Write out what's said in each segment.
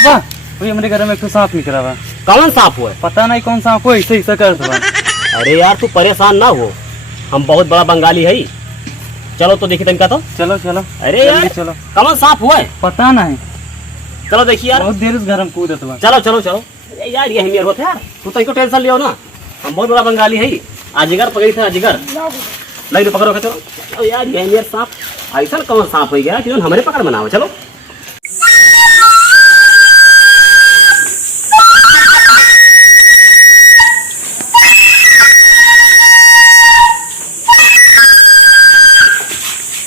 पापा वही हमारे घर में एक सांप निकला हुआ। कौन सांप हुआ? पता नहीं कौन सांप हो, ऐसे ऐसा कर दो। अरे यार तू परेशान ना हो, हम बहुत बड़ा बंगाली है। चलो तो देखिए तनका तो। चलो चलो। अरे यार चलो। कौन सांप हुआ है? पता नहीं, चलो देखिए यार। बहुत देर से घर में कूदत हुआ। चलो चलो चलो। अरे यार ये हमें होता यार, तू तो टेंशन लियो ना, हम बहुत बड़ा बंगाली है। अजगर पकड़ी था, अजगर नहीं तो पकड़ो। चलो यार ये हमें सांप ऐसा कौन सांप हो गया कि हमारे पकड़ बनाओ। चलो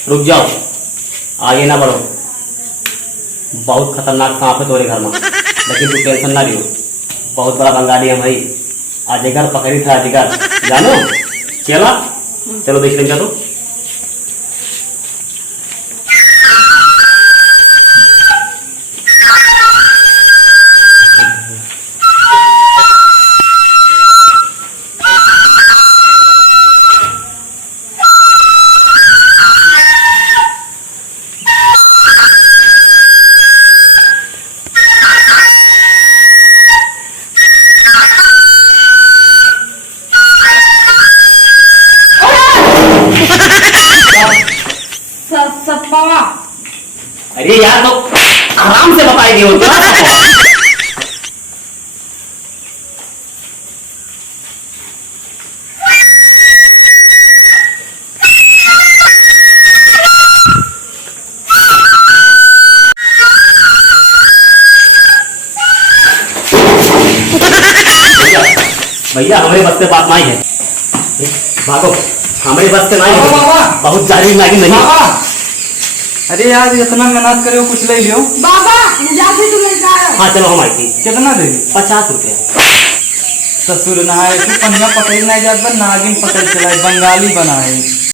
रुक जाओ, आगे ना बढ़ो, बहुत खतरनाक सांप है तुम्हारे घर में। लेकिन तू टेंशन ना लियो, बहुत बड़ा बंगाली है भाई। अजगर पकड़ी था, अजगर जानो। चला चलो देखते हैं। चलो अरे यार तो आराम से बताई दी होती। भैया हमारे बस से बात नहीं है, भागो। हमारे बस से नहीं है, बहुत जारी लागी नहीं। अरे यार इतना मेहनत करे कुछ ले लियो बाबा। मुझे तुम हाँ चलो हम आई थी। कितना देगी? 50 रुपया। ससुर नहाए तू पनिया पकड़ नहीं जात बन, नागिन पकड़ चलाए, बंगाली बनाए।